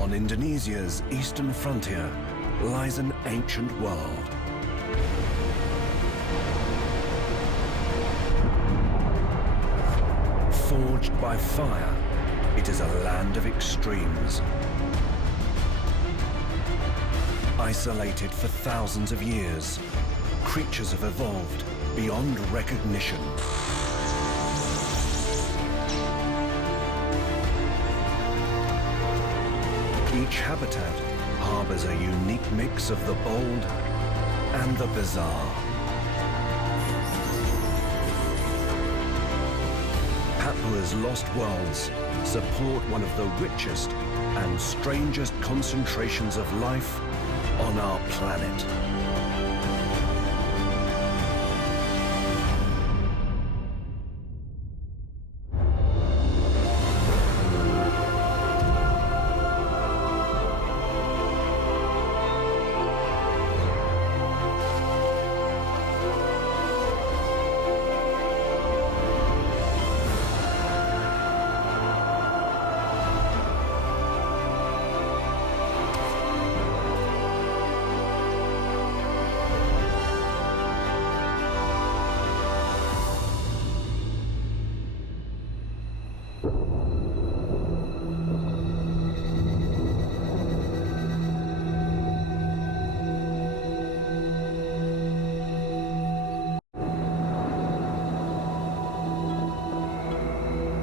On Indonesia's eastern frontier lies an ancient world. Forged by fire, it is a land of extremes. Isolated for thousands of years, creatures have evolved beyond recognition. Each habitat harbors a unique mix of the bold and the bizarre. Papua's lost worlds support one of the richest and strangest concentrations of life on our planet.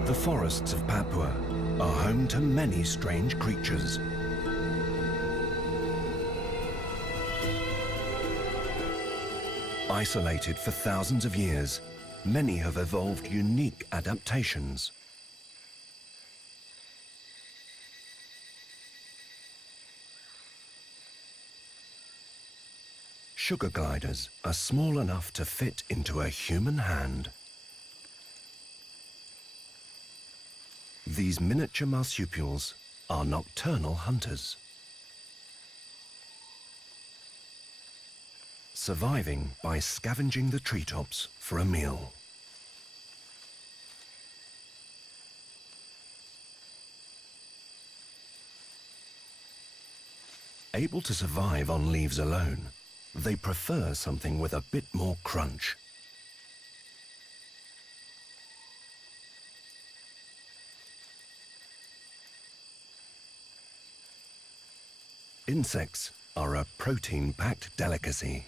The forests of Papua are home to many strange creatures. Isolated for thousands of years, many have evolved unique adaptations. Sugar gliders are small enough to fit into a human hand. These miniature marsupials are nocturnal hunters, surviving by scavenging the treetops for a meal. Able to survive on leaves alone, they prefer something with a bit more crunch. Insects are a protein-packed delicacy.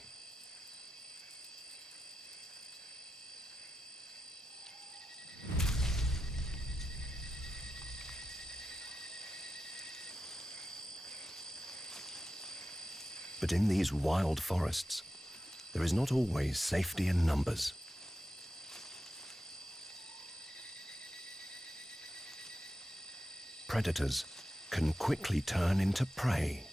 But in these wild forests, there is not always safety in numbers. Predators can quickly turn into prey.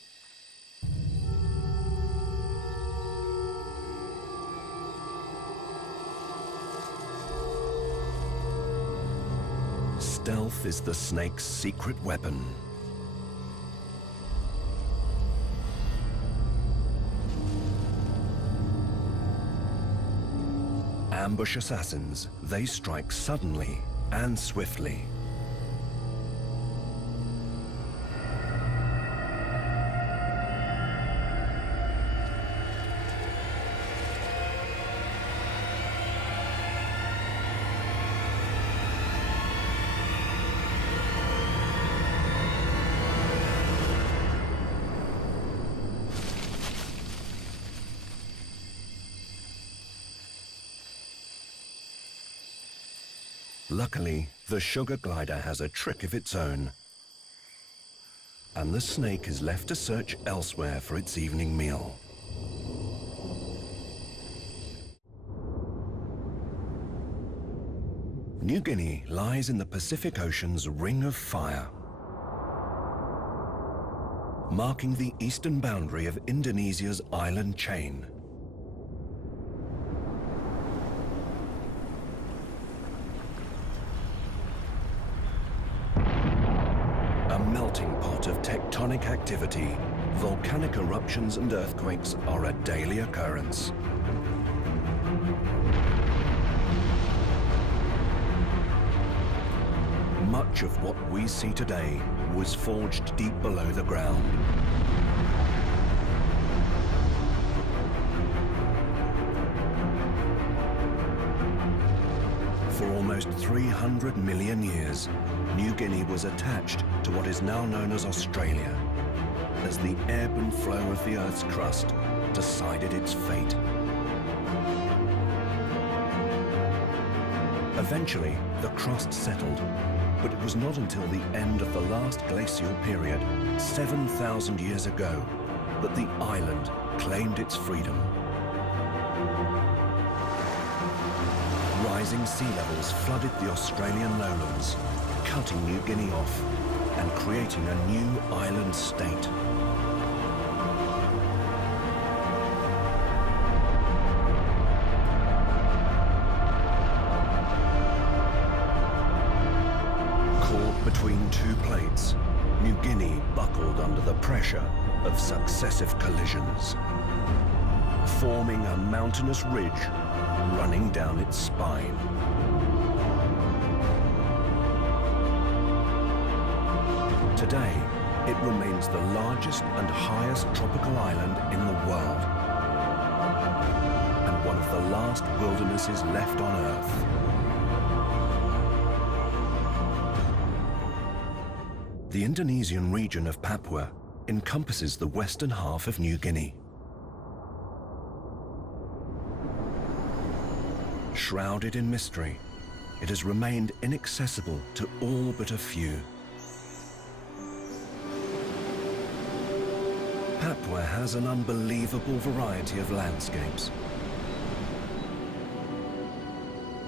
Stealth is the snake's secret weapon. Ambush assassins, they strike suddenly and swiftly. Luckily, the sugar glider has a trick of its own, and the snake is left to search elsewhere for its evening meal. New Guinea lies in the Pacific Ocean's Ring of Fire, marking the eastern boundary of Indonesia's island chain. A melting pot of tectonic activity, volcanic eruptions and earthquakes are a daily occurrence. Much of what we see today was forged deep below the ground. For almost 300 million years, New Guinea was attached to what is now known as Australia, as the ebb and flow of the Earth's crust decided its fate. Eventually, the crust settled, but it was not until the end of the last glacial period, 7,000 years ago, that the island claimed its freedom. Rising sea levels flooded the Australian lowlands, cutting New Guinea off and creating a new island state. Caught between two plates, New Guinea buckled under the pressure of successive collisions, forming a mountainous ridge running down its spine. Today, it remains the largest and highest tropical island in the world, and one of the last wildernesses left on Earth. The Indonesian region of Papua encompasses the western half of New Guinea. Shrouded in mystery, it has remained inaccessible to all but a few. Papua has an unbelievable variety of landscapes.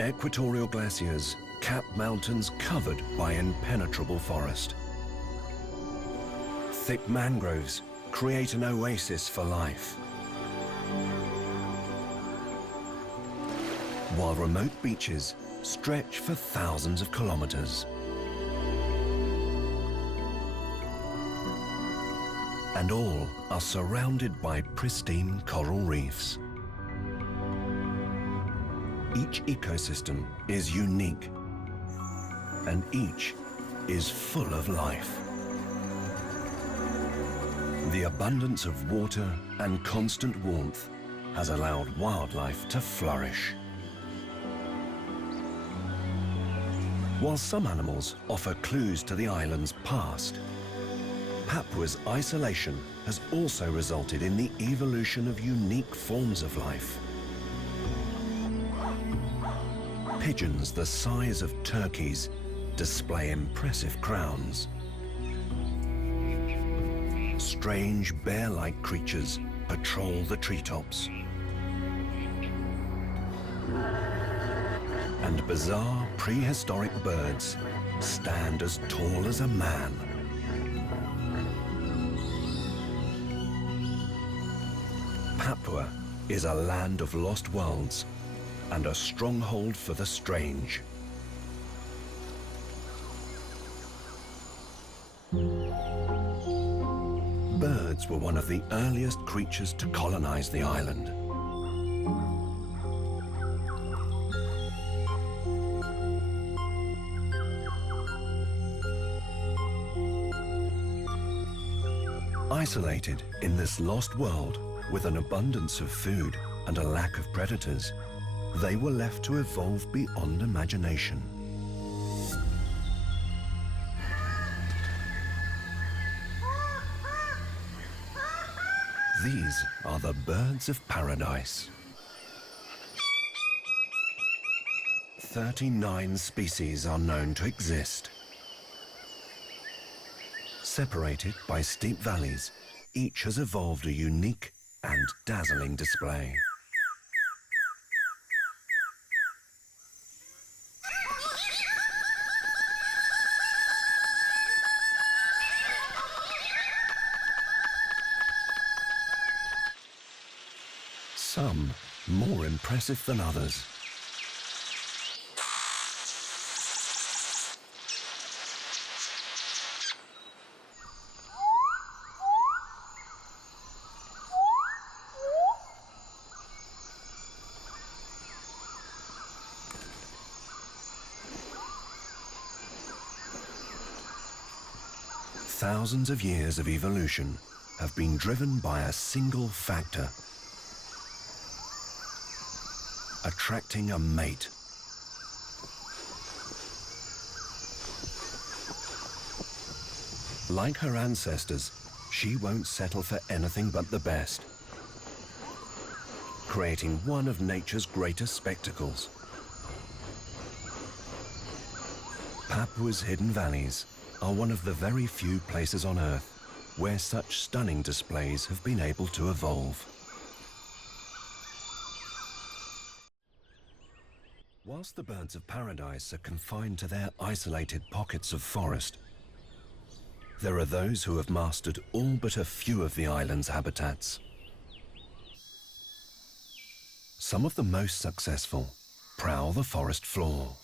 Equatorial glaciers cap mountains covered by impenetrable forest. Thick mangroves create an oasis for life, while remote beaches stretch for thousands of kilometers. And all are surrounded by pristine coral reefs. Each ecosystem is unique, and each is full of life. The abundance of water and constant warmth has allowed wildlife to flourish. While some animals offer clues to the island's past, Papua's isolation has also resulted in the evolution of unique forms of life. Pigeons the size of turkeys display impressive crowns. Strange bear-like creatures patrol the treetops. And bizarre prehistoric birds stand as tall as a man. Papua is a land of lost worlds and a stronghold for the strange. Birds were one of the earliest creatures to colonize the island. Isolated in this lost world, with an abundance of food and a lack of predators, they were left to evolve beyond imagination. These are the birds of paradise. 39 species are known to exist. Separated by steep valleys, each has evolved a unique and dazzling display. Some more impressive than others. Thousands of years of evolution have been driven by a single factor: attracting a mate. Like her ancestors, she won't settle for anything but the best, creating one of nature's greatest spectacles. Papua's hidden valleys are one of the very few places on Earth where such stunning displays have been able to evolve. Whilst the birds of paradise are confined to their isolated pockets of forest, there are those who have mastered all but a few of the island's habitats. Some of the most successful prowl the forest floor.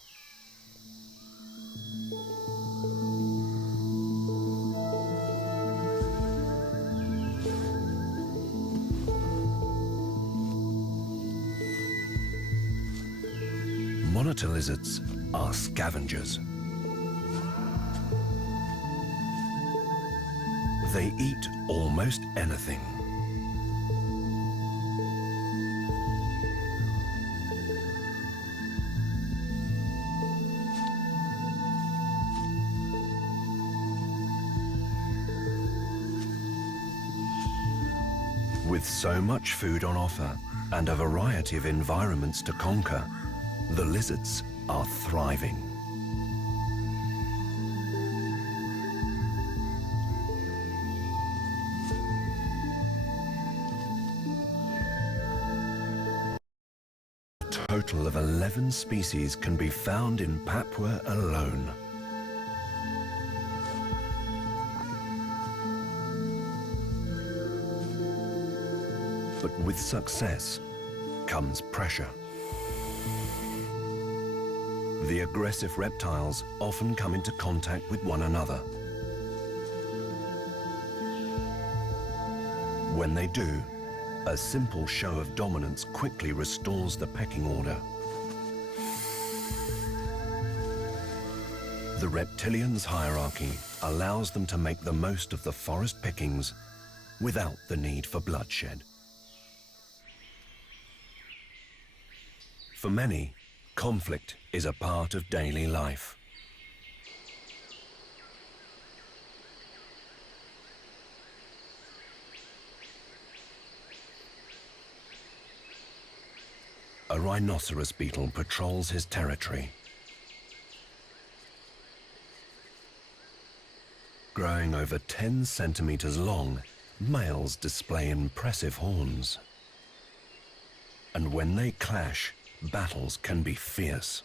Monitor lizards are scavengers. They eat almost anything. With so much food on offer and a variety of environments to conquer, the lizards are thriving. A total of 11 species can be found in Papua alone. But with success comes pressure. The aggressive reptiles often come into contact with one another. When they do, a simple show of dominance quickly restores the pecking order. The reptilians' hierarchy allows them to make the most of the forest pickings without the need for bloodshed. For many, conflict is a part of daily life. A rhinoceros beetle patrols his territory. Growing over 10 centimeters long, males display impressive horns. And when they clash, battles can be fierce.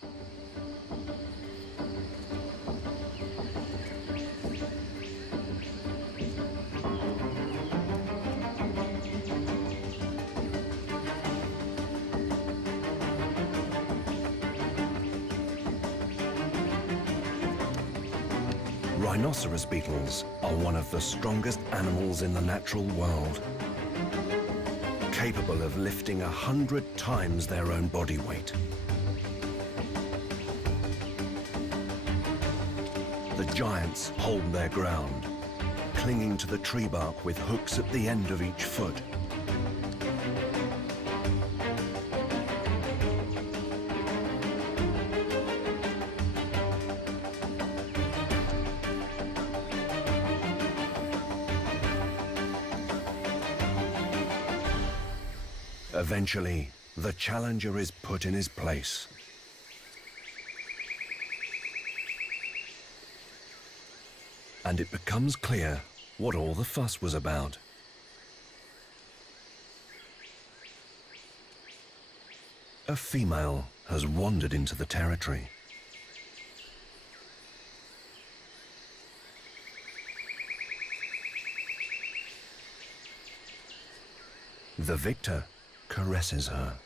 Rhinoceros beetles are one of the strongest animals in the natural world, capable of lifting 100 times their own body weight. The giants hold their ground, clinging to the tree bark with hooks at the end of each foot. Eventually, the challenger is put in his place. And it becomes clear what all the fuss was about. A female has wandered into the territory. The victor caresses her.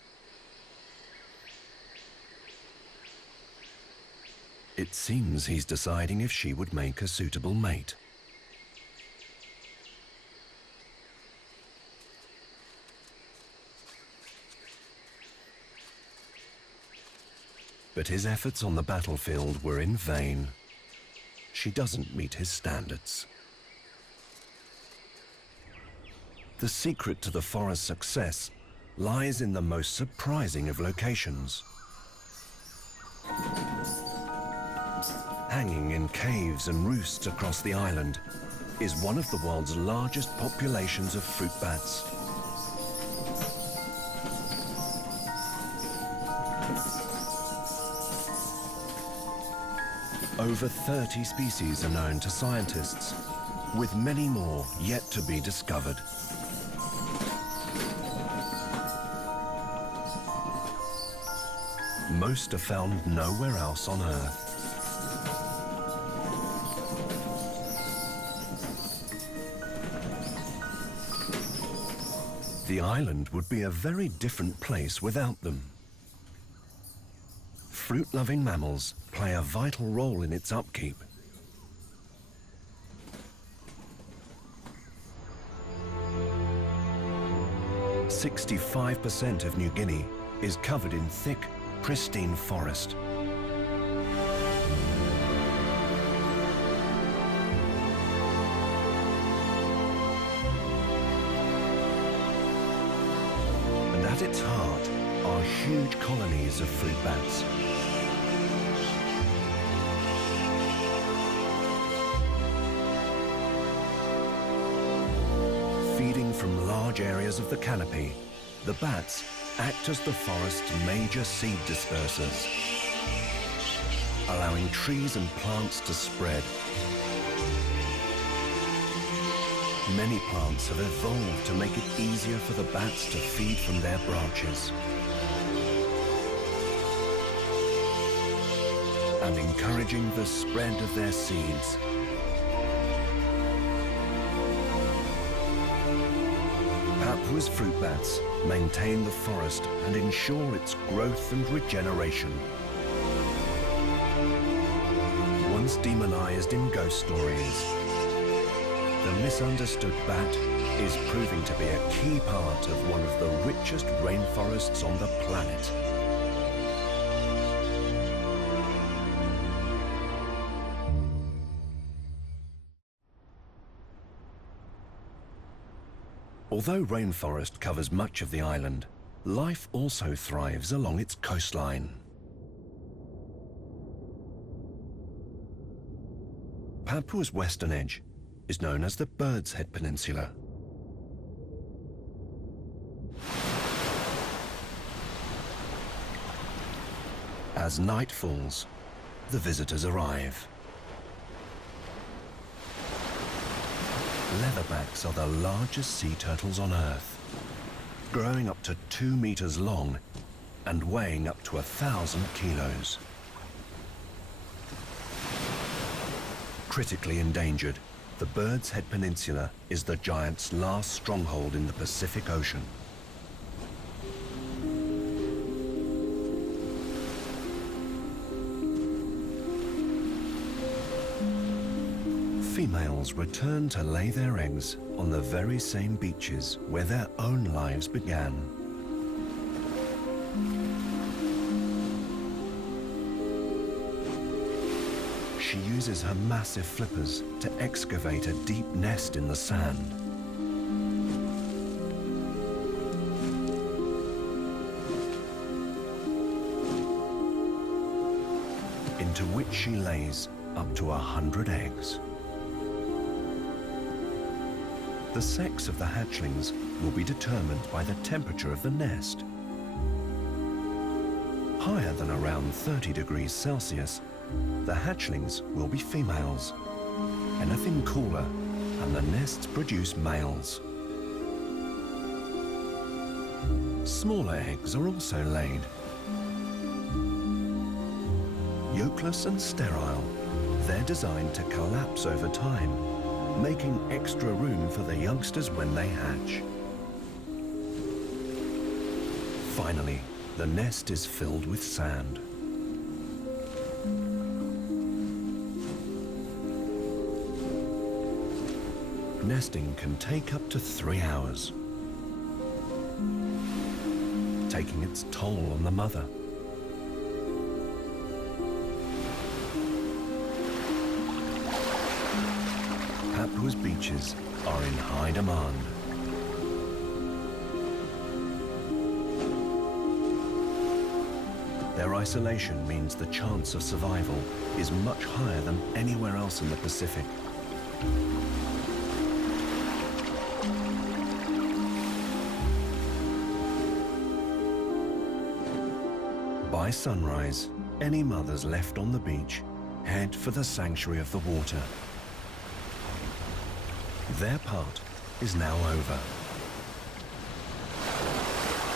It seems he's deciding if she would make a suitable mate. But his efforts on the battlefield were in vain. She doesn't meet his standards. The secret to the forest's success lies in the most surprising of locations. Hanging in caves and roosts across the island is one of the world's largest populations of fruit bats. Over 30 species are known to scientists, with many more yet to be discovered. Most are found nowhere else on Earth. The island would be a very different place without them. Fruit-loving mammals play a vital role in its upkeep. "65% of New Guinea is covered in thick, pristine forest. And at its heart are huge colonies of fruit bats. Feeding from large areas of the canopy, the bats act as the forest's major seed dispersers, allowing trees and plants to spread. Many plants have evolved to make it easier for the bats to feed from their branches and encouraging the spread of their seeds. Papua's fruit bats maintain the forest and ensure its growth and regeneration. Once demonized in ghost stories, the misunderstood bat is proving to be a key part of one of the richest rainforests on the planet. Although rainforest covers much of the island, life also thrives along its coastline. Papua's western edge is known as the Bird's Head Peninsula. As night falls, the visitors arrive. Leatherbacks are the largest sea turtles on Earth, growing up to 2 meters long and weighing up to 1,000 kilos. Critically endangered, the Bird's Head Peninsula is the giant's last stronghold in the Pacific Ocean. Females return to lay their eggs on the very same beaches where their own lives began. She uses her massive flippers to excavate a deep nest in the sand. Into which she lays up to 100 eggs. The sex of the hatchlings will be determined by the temperature of the nest. Higher than around 30 degrees Celsius, the hatchlings will be females. Anything cooler, and the nests produce males. Smaller eggs are also laid. Yolkless and sterile, they're designed to collapse over time, making extra room for the youngsters when they hatch. Finally, the nest is filled with sand. Nesting can take up to 3 hours, taking its toll on the mother. Papua's beaches are in high demand. Their isolation means the chance of survival is much higher than anywhere else in the Pacific. By sunrise, any mothers left on the beach head for the sanctuary of the water. Their part is now over.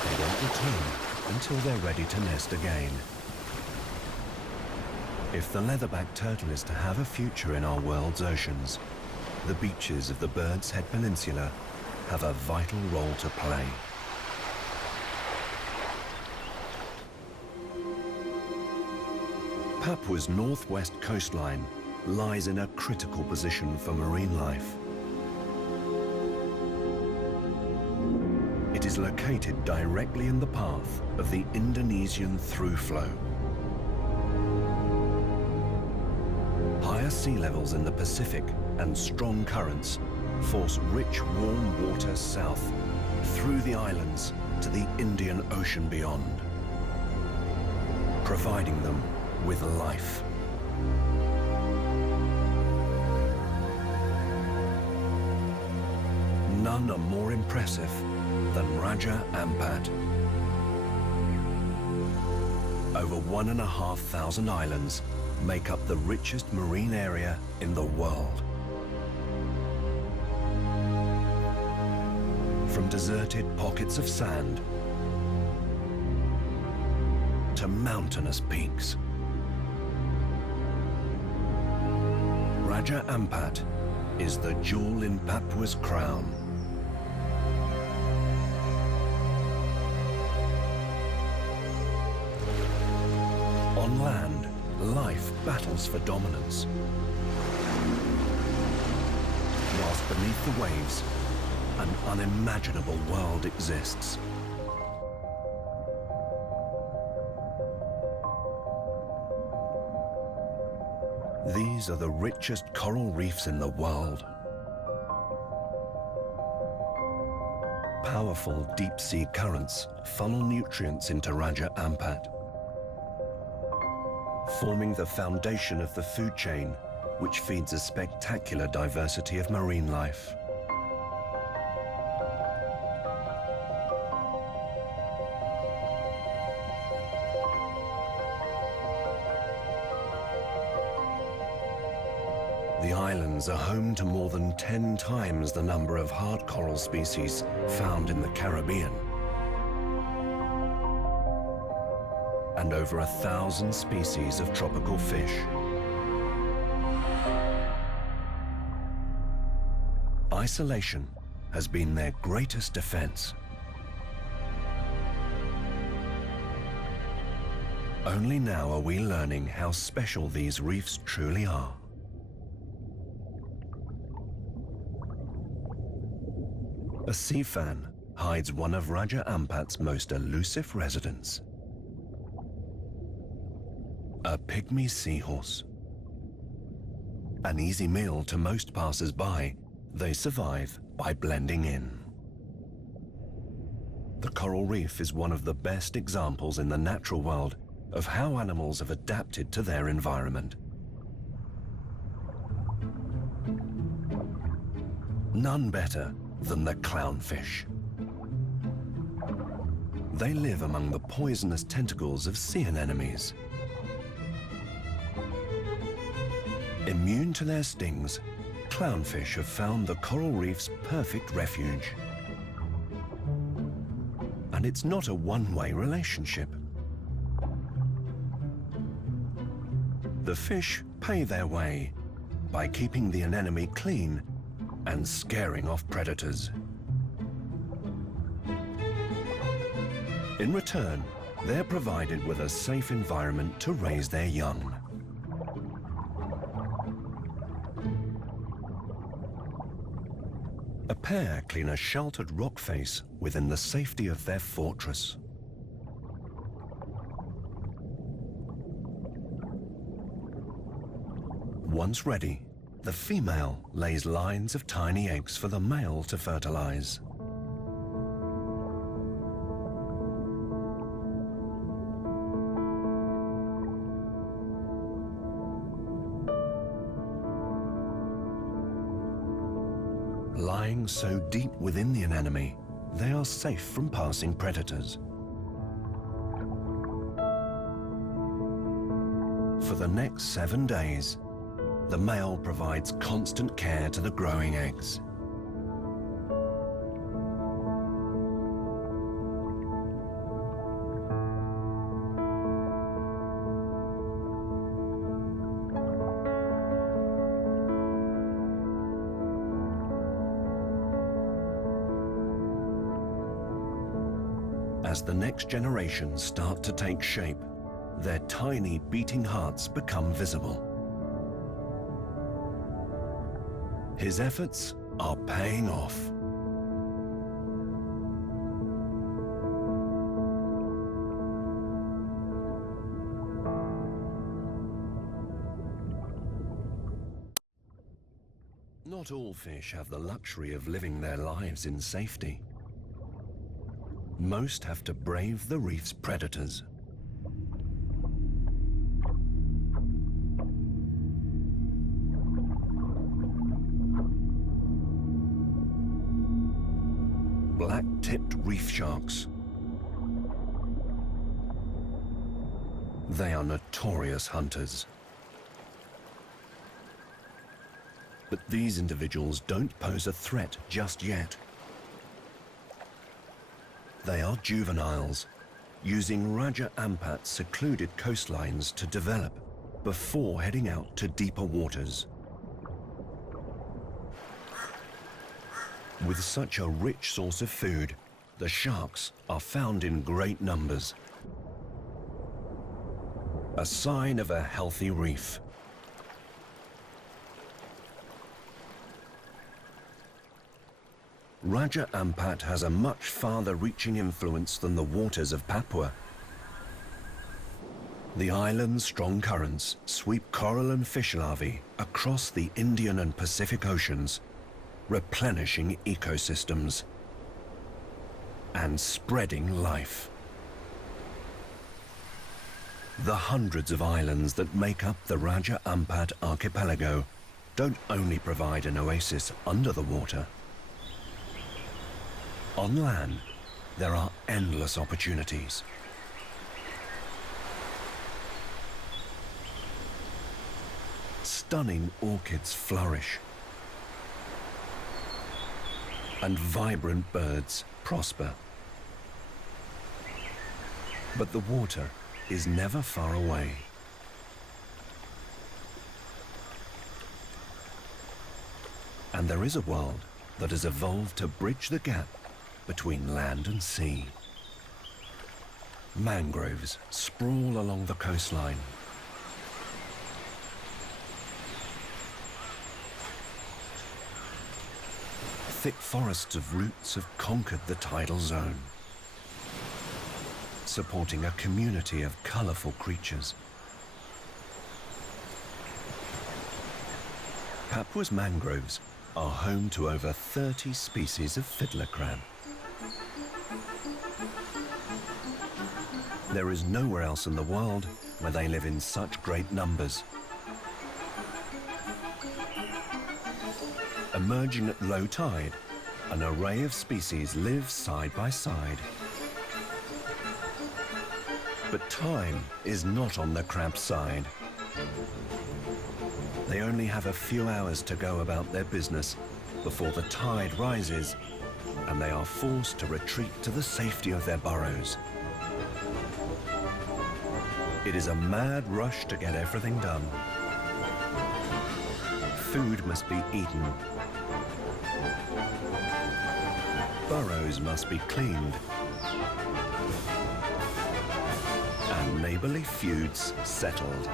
They won't return until they're ready to nest again. If the leatherback turtle is to have a future in our world's oceans, the beaches of the Bird's Head Peninsula have a vital role to play. Papua's northwest coastline lies in a critical position for marine life. It is located directly in the path of the Indonesian through flow. Higher sea levels in the Pacific and strong currents force rich, warm water south through the islands to the Indian Ocean beyond, providing them with life. None are more impressive than Raja Ampat. Over 1,500 islands make up the richest marine area in the world. From deserted pockets of sand to mountainous peaks, Raja Ampat is the jewel in Papua's crown. On land, life battles for dominance, whilst beneath the waves, an unimaginable world exists. These are the richest coral reefs in the world. Powerful deep-sea currents funnel nutrients into Raja Ampat, forming the foundation of the food chain, which feeds a spectacular diversity of marine life. The islands are home to more than 10 times the number of hard coral species found in the Caribbean, and over 1,000 species of tropical fish. Isolation has been their greatest defense. Only now are we learning how special these reefs truly are. A sea fan hides one of Raja Ampat's most elusive residents. A pygmy seahorse. An easy meal to most passers-by, they survive by blending in. The coral reef is one of the best examples in the natural world of how animals have adapted to their environment. None better than the clownfish. They live among the poisonous tentacles of sea anemones. Immune to their stings, clownfish have found the coral reef's perfect refuge. And it's not a one-way relationship. The fish pay their way by keeping the anemone clean and scaring off predators. In return, they're provided with a safe environment to raise their young. A pair clean a sheltered rock face within the safety of their fortress. Once ready, the female lays lines of tiny eggs for the male to fertilize. Lying so deep within the anemone, they are safe from passing predators. For the next 7 days, the male provides constant care to the growing eggs. As the next generations start to take shape, their tiny beating hearts become visible. His efforts are paying off. Not all fish have the luxury of living their lives in safety. Most have to brave the reef's predators. Black-tipped reef sharks. They are notorious hunters. But these individuals don't pose a threat just yet. They are juveniles, using Raja Ampat's secluded coastlines to develop before heading out to deeper waters. With such a rich source of food, the sharks are found in great numbers. A sign of a healthy reef. Raja Ampat has a much farther-reaching influence than the waters of Papua. The island's strong currents sweep coral and fish larvae across the Indian and Pacific Oceans, replenishing ecosystems and spreading life. The hundreds of islands that make up the Raja Ampat archipelago don't only provide an oasis under the water. On land, there are endless opportunities. Stunning orchids flourish, and vibrant birds prosper. But the water is never far away. And there is a world that has evolved to bridge the gap between land and sea. Mangroves sprawl along the coastline. Thick forests of roots have conquered the tidal zone, supporting a community of colourful creatures. Papua's mangroves are home to over 30 species of fiddler crab. There is nowhere else in the world where they live in such great numbers. Emerging at low tide, an array of species live side by side. But time is not on the crab's side. They only have a few hours to go about their business before the tide rises and they are forced to retreat to the safety of their burrows. It is a mad rush to get everything done. Food must be eaten. Burrows must be cleaned. And neighborly feuds settled.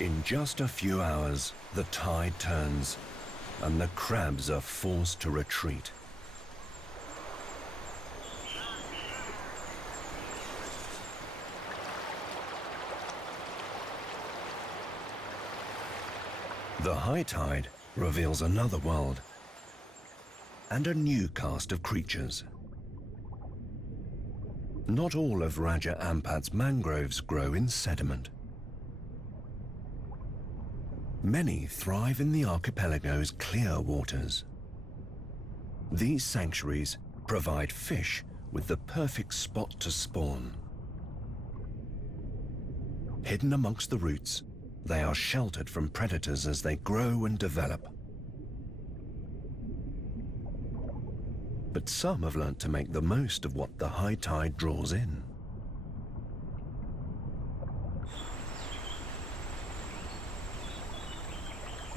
In just a few hours, the tide turns, and the crabs are forced to retreat. The high tide reveals another world and a new cast of creatures. Not all of Raja Ampat's mangroves grow in sediment. Many thrive in the archipelago's clear waters. These sanctuaries provide fish with the perfect spot to spawn. Hidden amongst the roots, they are sheltered from predators as they grow and develop. But some have learnt to make the most of what the high tide draws in.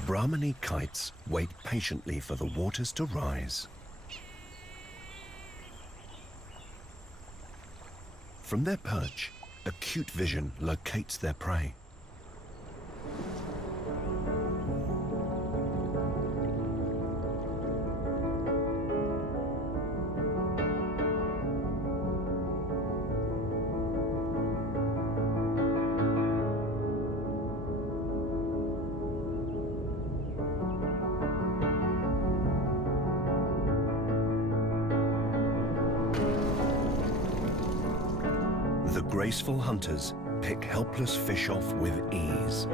Brahmini kites wait patiently for the waters to rise. From their perch, acute vision locates their prey. The graceful hunters pick helpless fish off with ease.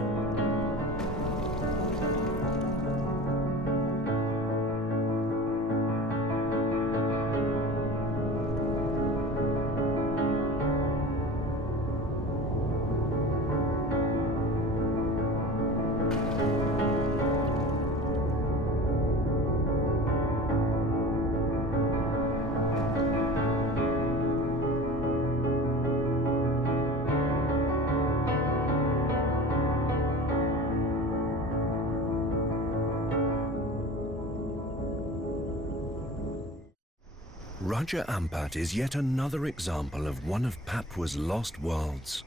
Raja Ampat is yet another example of one of Papua's lost worlds,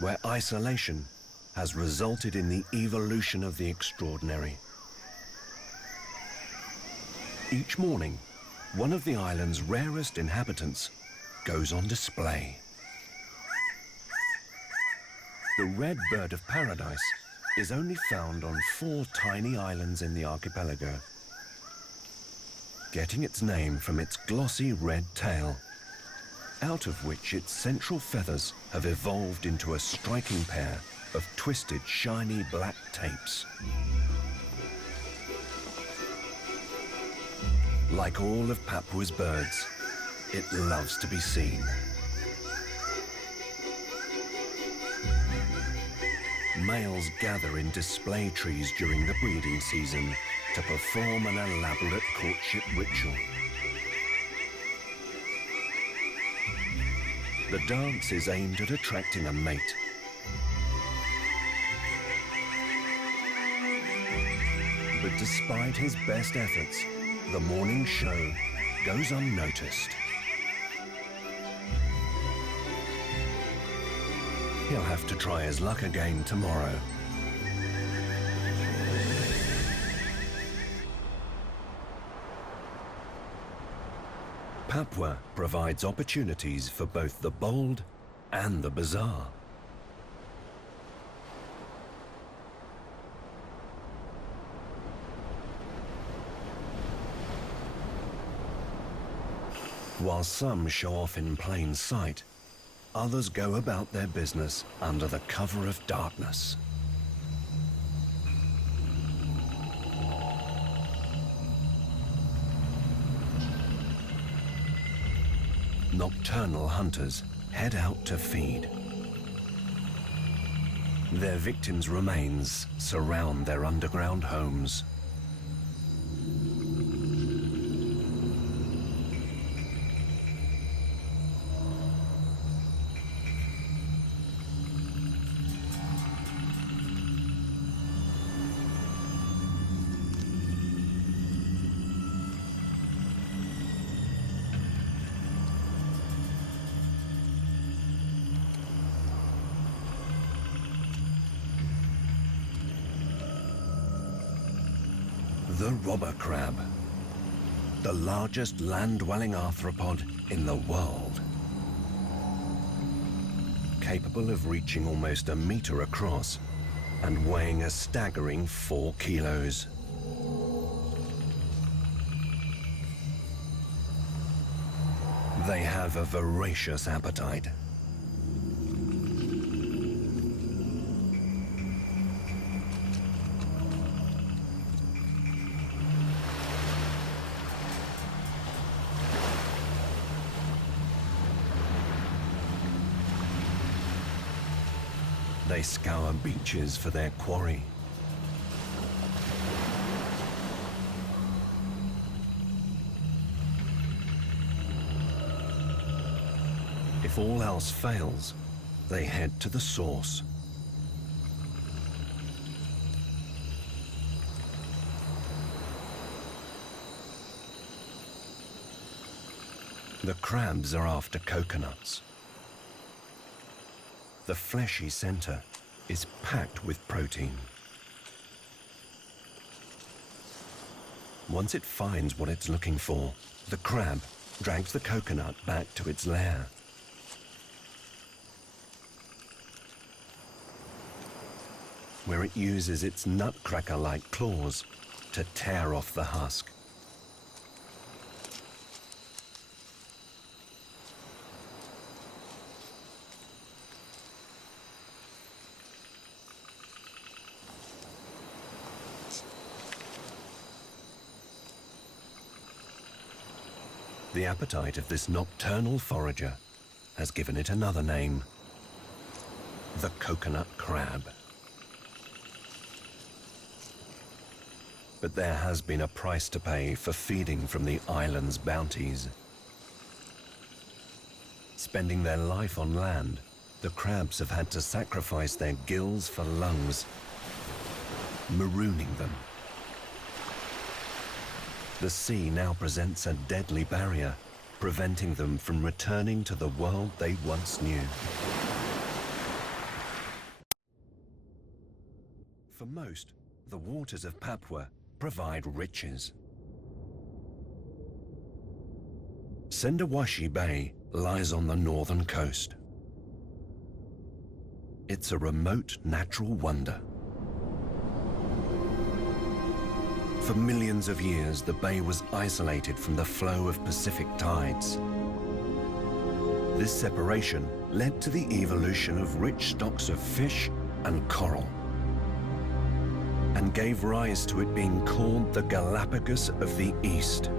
where isolation has resulted in the evolution of the extraordinary. Each morning, one of the island's rarest inhabitants goes on display. The red bird of paradise is only found on 4 tiny islands in the archipelago, getting its name from its glossy red tail, out of which its central feathers have evolved into a striking pair of twisted, shiny black tapes. Like all of Papua's birds, it loves to be seen. Males gather in display trees during the breeding season to perform an elaborate courtship ritual. The dance is aimed at attracting a mate. But despite his best efforts, the morning show goes unnoticed. He'll have to try his luck again tomorrow. Papua provides opportunities for both the bold and the bizarre. While some show off in plain sight, others go about their business under the cover of darkness. Nocturnal hunters head out to feed. Their victims' remains surround their underground homes. The robber crab, the largest land-dwelling arthropod in the world. Capable of reaching almost 1 meter across and weighing a staggering 4 kilos. They have a voracious appetite. They scour beaches for their quarry. If all else fails, they head to the source. The crabs are after coconuts. The fleshy center is packed with protein. Once it finds what it's looking for, the crab drags the coconut back to its lair. Where it uses its nutcracker-like claws to tear off the husk. The appetite of this nocturnal forager has given it another name, the coconut crab. But there has been a price to pay for feeding from the island's bounties. Spending their life on land, the crabs have had to sacrifice their gills for lungs, marooning them. The sea now presents a deadly barrier, preventing them from returning to the world they once knew. For most, the waters of Papua provide riches. Sendawashi Bay lies on the northern coast. It's a remote natural wonder. For millions of years, the bay was isolated from the flow of Pacific tides. This separation led to the evolution of rich stocks of fish and coral, and gave rise to it being called the Galapagos of the East.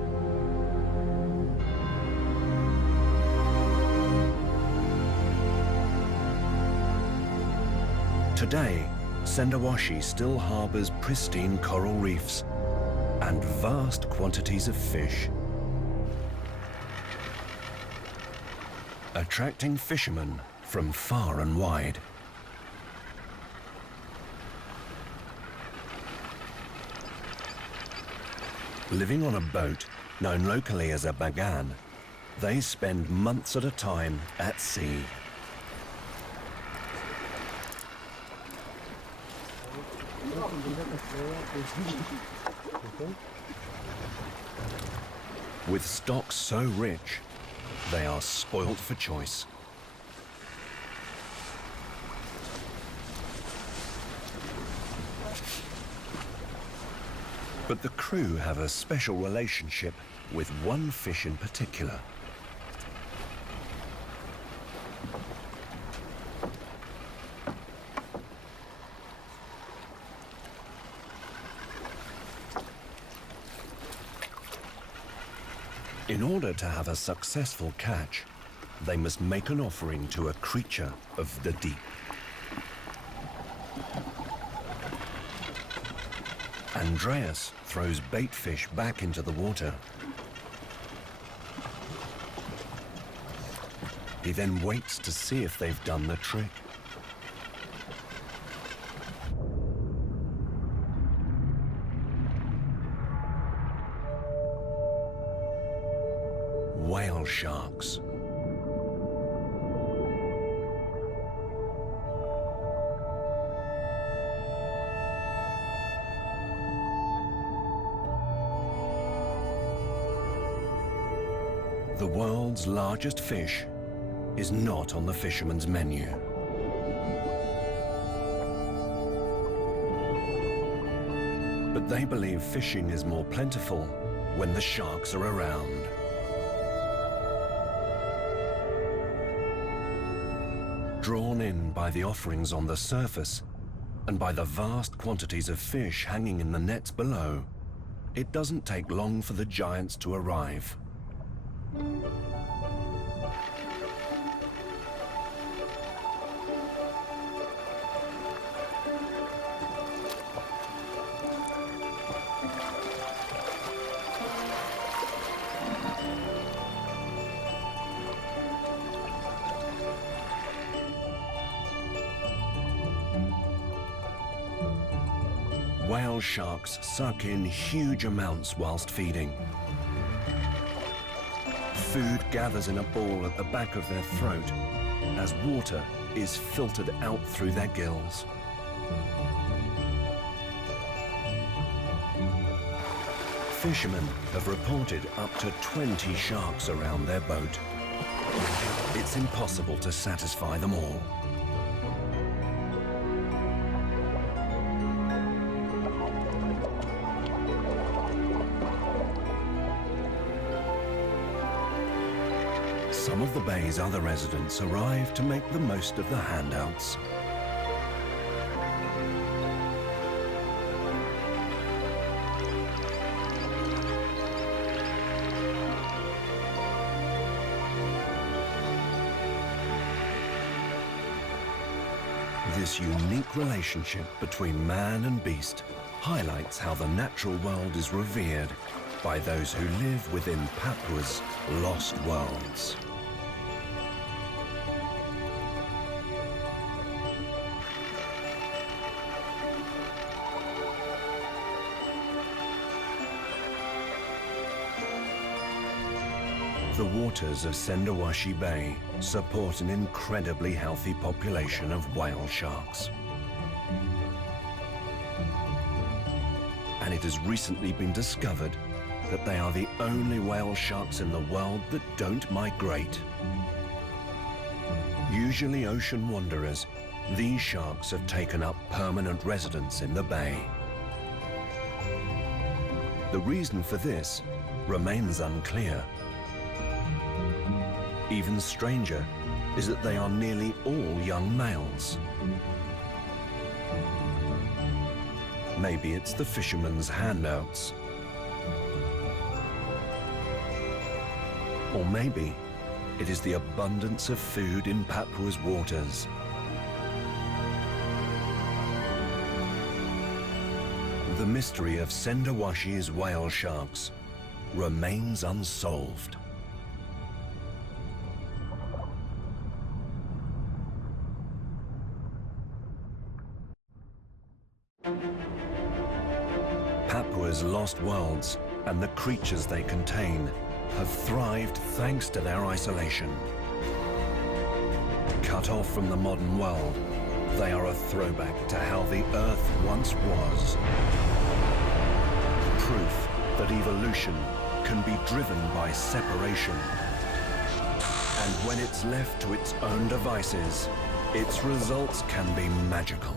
Today, Sendawashi still harbors pristine coral reefs and vast quantities of fish, attracting fishermen from far and wide. Living on a boat, known locally as a bagan, they spend months at a time at sea. With stocks so rich, they are spoilt for choice. But the crew have a special relationship with one fish in particular. In order to have a successful catch, they must make an offering to a creature of the deep. Andreas throws bait fish back into the water. He then waits to see if they've done the trick. Whale sharks. The world's largest fish is not on the fisherman's menu. But they believe fishing is more plentiful when the sharks are around. Drawn in by the offerings on the surface and by the vast quantities of fish hanging in the nets below, it doesn't take long for the giants to arrive. Whale sharks suck in huge amounts whilst feeding. Food gathers in a ball at the back of their throat as water is filtered out through their gills. Fishermen have reported up to 20 sharks around their boat. It's impossible to satisfy them all. Some of the bay's other residents arrive to make the most of the handouts. This unique relationship between man and beast highlights how the natural world is revered by those who live within Papua's lost worlds. The waters of Sendawashi Bay support an incredibly healthy population of whale sharks. And it has recently been discovered that they are the only whale sharks in the world that don't migrate. Usually ocean wanderers, these sharks have taken up permanent residence in the bay. The reason for this remains unclear. Even stranger is that they are nearly all young males. Maybe it's the fishermen's handouts. Or maybe it is the abundance of food in Papua's waters. The mystery of Sendawashi's whale sharks remains unsolved. Papua's lost worlds and the creatures they contain have thrived thanks to their isolation. Cut off from the modern world, they are a throwback to how the Earth once was. Proof that evolution can be driven by separation. And when it's left to its own devices, its results can be magical.